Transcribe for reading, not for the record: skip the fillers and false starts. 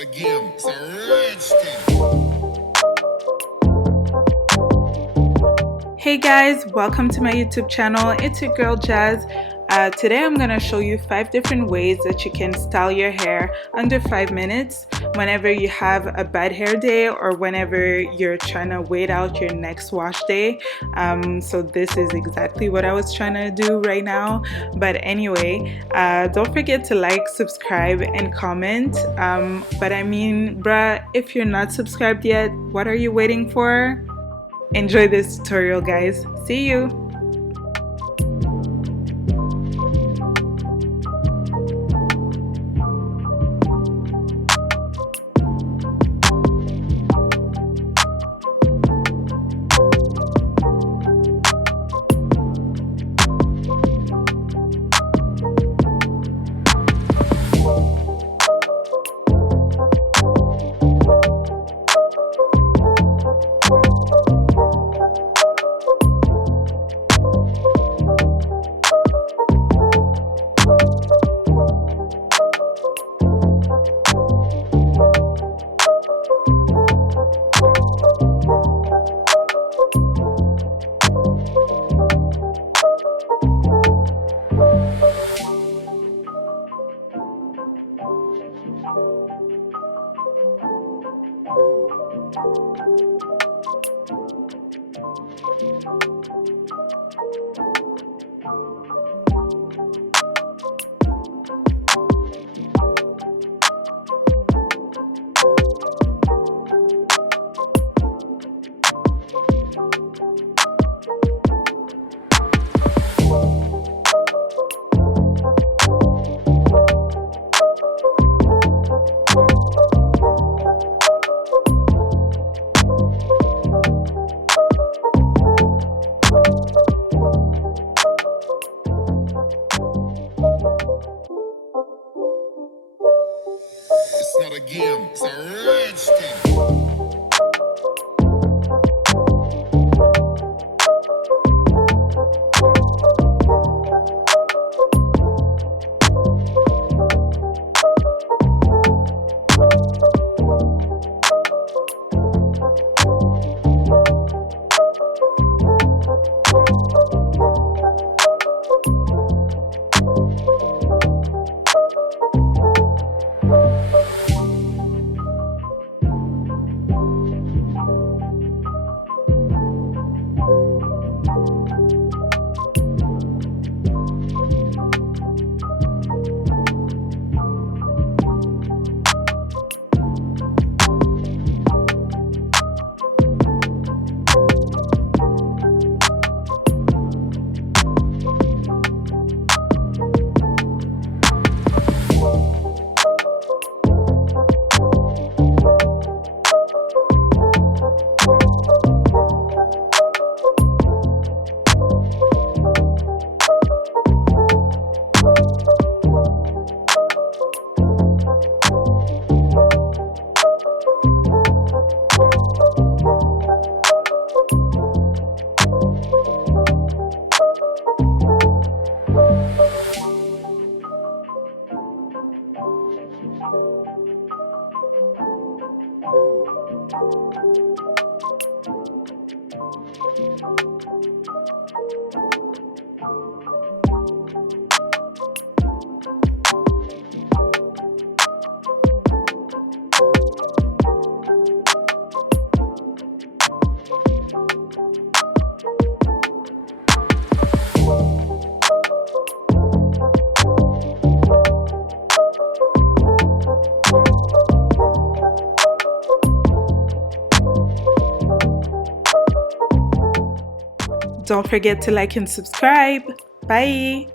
not a game, it's a rich thing. Hey guys, welcome to my YouTube channel. It's your girl Jazz. Today I'm gonna show you 5 different ways that you can style your hair under 5 minutes whenever you have a bad hair day or whenever you're trying to wait out your next wash day. So this is exactly what I was trying to do right now. But anyway, don't forget to like, subscribe, and comment. But I mean, bruh, if you're not subscribed yet, what are you waiting for? Enjoy this tutorial, guys. See you! It's not a game, it's a rich thing. Don't forget to like and subscribe. Bye!